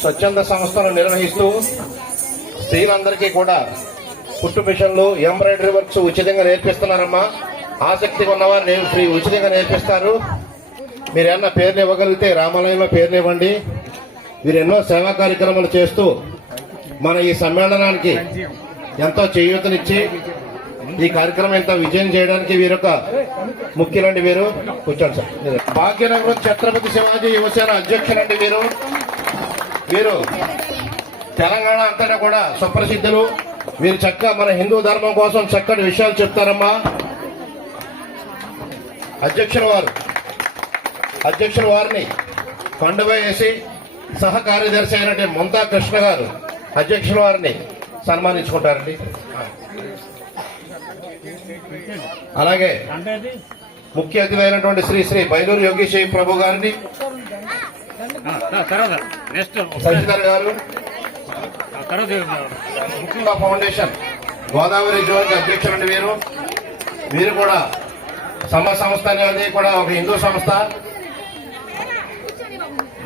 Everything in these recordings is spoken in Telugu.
స్వచ్ఛంద సంస్థలు నిర్వహిస్తూ స్త్రీలందరికీ కూడా కుట్టు మిషన్లు ఎంబ్రాయిడరీ వర్క్స్ ఉచితంగా నేర్పిస్తున్నారమ్మా. ఆసక్తి ఉన్నవారు నేను ఫ్రీ ఉచితంగా నేర్పిస్తారు. మీరు ఏమన్నా పేర్లు ఇవ్వగలిగితే రామాలయంలో పేర్లు ఇవ్వండి మీరు ఎన్నో సేవా కార్యక్రమాలు చేస్తూ మన ఈ సమ్మేళనానికి ఎంతో చేయూతనిచ్చి ఈ కార్యక్రమం ఎంత విజయం చేయడానికి వీరొక ముఖ్యులండి వీరు. కూర్చోండి సార్. భాగ్యనగరం ఛత్రపతి శివాజీ యువసేన అధ్యక్షులండి వీరు. మీరు తెలంగాణ అంతటా కూడా సుప్రసిద్ధులు మీరు చక్కగా మన హిందూ ధర్మం కోసం చక్కటి విషయాలు చెప్తారమ్మా. అధ్యక్షుల వారు అధ్యక్షుల వారిని కండువ వేసి సహ కార్యదర్శి అయినటువంటి మమతా కృష్ణ గారు అధ్యక్షుల వారిని సన్మానించుకుంటారండి. అలాగే ముఖ్య అతిథి అయినటువంటి శ్రీ శ్రీ బైలూరు యోగేశ్వరి ప్రభు గారిని తర్వాత. శశిధర్ గారు. ముఖ్యంగా ఫౌండేషన్ గోదావరి జోన్ అధ్యక్షులండి వీరు. వీరు కూడా సమ సంస్థ అనేది కూడా ఒక హిందూ సంస్థ.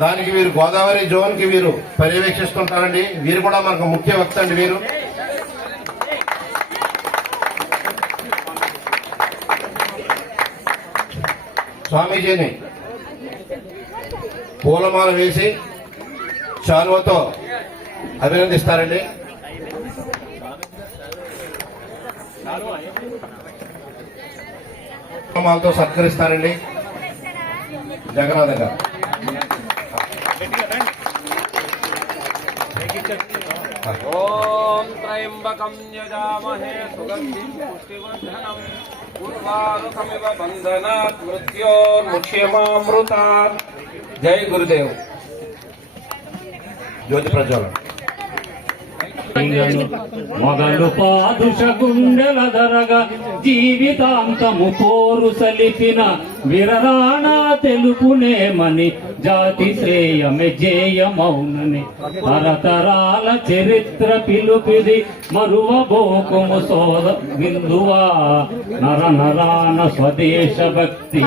దానికి వీరు గోదావరి జోన్కి వీరు పర్యవేక్షిస్తుంటారండి. వీరు కూడా మనకు ముఖ్య వక్త అండి వీరు. స్వామీజీని పూలమాల వేసి చాలువతో అభినందిస్తారండి. మాలతో సత్కరిస్తారండి. జగన్నాథ్ గారు ఓం త్రయంబకం యజామహే సుగంధిం పుష్టివర్ధనం. పూర్వారుకమివ బంధనాత్ మృత్యోర్ముక్ష్యమామృతాత్ జై గురుదేవ్. జ్యోతి ప్రజ్వలన మొదలు పాదుష గుండెల ధరగా జీవితాంతము పోరు సలిపిన విరరాణా తెలుపునేమని జాతి శ్రేయమె జేయమౌనని. తరతరాల చరిత్ర పిలుపిది మరువబోకుము సోద బిందువా. నర నరాన స్వదేశ భక్తి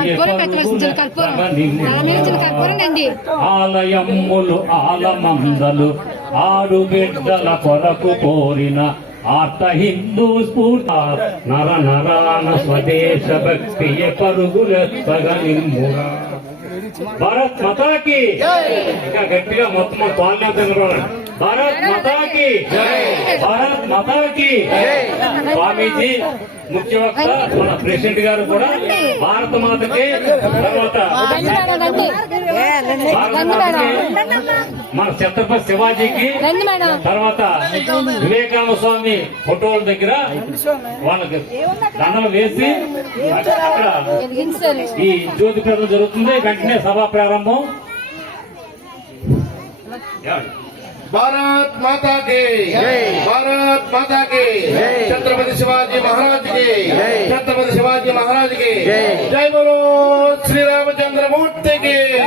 ఆలయమ్ములు ఆలమందలు ఆడు బిడ్డల కొరకు కోరిన ఆర్త హిందూ స్ఫూర్త. నర నరాన స్వదేశ భక్తి పరుగులెత్తగనిమ్మురా భారత్ మతాకి. ఇంకా గట్టిగా మొత్తం మన పాలన భారత్ మతాకి భారత్ మతాకి స్వామీజీ ముఖ్య వక్త మన ప్రెసిడెంట్ గారు కూడా భారత మాతకి తర్వాత. మాతకి మన ఛత్రపతి శివాజీకి రండి మేడం. తర్వాత వివేకానంద స్వామి ఫోటోల దగ్గర వాళ్ళకి దండలు వేసి అక్కడ ఈ జ్యోతి ప్రజలు జరుగుతుంది. వెంటనే సభా ప్రారంభం. భారత్ మాతా కి భారత్ మాతా కి ఛత్రపతి శివాజీ మహారాజ్కి ఛత్రపతి శివాజీ మహారాజ్కి జై బోలో. శ్రీరామచంద్రమూర్తికి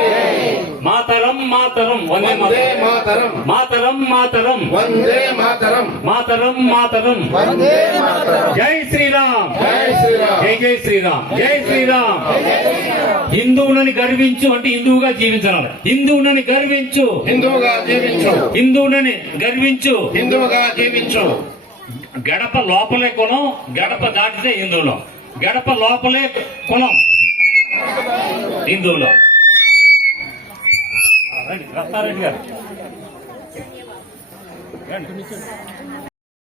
మాతరం మాతరం వందే మాతరం. మాతరం. మాతరం వందే మాతరం. మాతరం మాతరం. వందే మాతరం. జై శ్రీరామ్. జై శ్రీరామ్. జై జై శ్రీరామ్. జై శ్రీరామ్. హిందువులని గర్వించు అంటే హిందువుగా జీవించాలి హిందువులని గర్వించు. హిందువుగా జీవించు. హిందువులని గర్వించు. హిందువుగా జీవించు. గడప లోపలే కులం గడప దాటితే హిందువులం. గడప లోపలే కులం. హిందువులు రత్నారెడ్డి గారు.